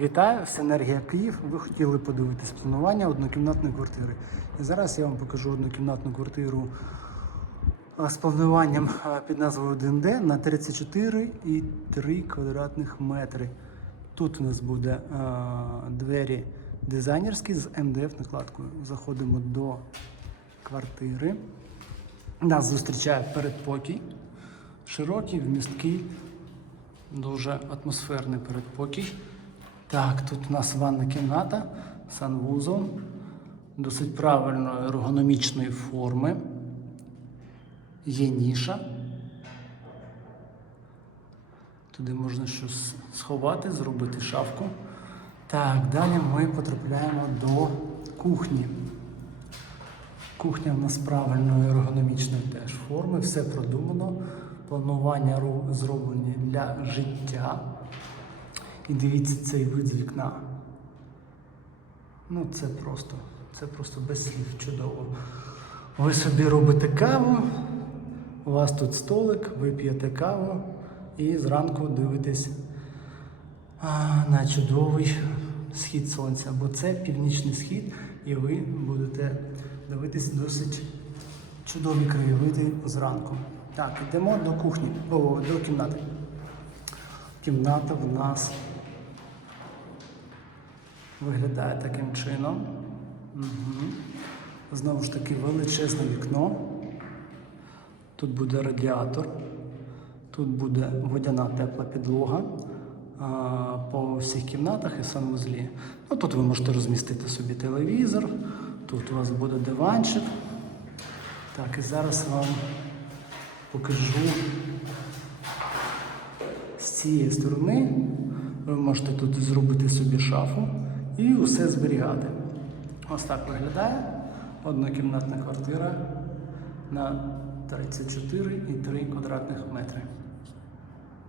Вітаю, Синергія Київ. Ви хотіли подивитись планування однокімнатної квартири. І зараз я вам покажу однокімнатну квартиру з плануванням під назвою 1D на 34,3 квадратних метри. Тут у нас буде двері дизайнерські з МДФ накладкою. Заходимо до квартири. Нас зустрічає передпокій. Широкий, вмісткий, дуже атмосферний передпокій. Так, тут у нас ванна кімната, санвузол, досить правильної ергономічної форми. Є ніша. Туди можна щось сховати, зробити шафку. Так, далі ми потрапляємо до кухні. Кухня в нас правильної ергономічної теж форми, все продумано. Планування зроблені для життя. І дивіться цей вид з вікна. Ну, це просто, це просто без слів чудово. Ви собі робите каву, у вас тут столик, ви п'єте каву і зранку дивитесь на чудовий схід сонця, бо це північний схід, і ви будете дивитись досить чудові краєвиди зранку. Так, йдемо до кухні, о, до кімнати. Кімната в нас виглядає таким чином. Угу. Знову ж таки, величезне вікно. Тут буде радіатор, тут буде водяна тепла підлога а, по всіх кімнатах і санвузлі. Ну, тут ви можете розмістити собі телевізор, тут у вас буде диванчик. Так, і зараз вам покажу з цієї сторони. Ви можете тут зробити собі шафу і усе зберігати. Ось так виглядає однокімнатна квартира на 34,3 квадратних метри.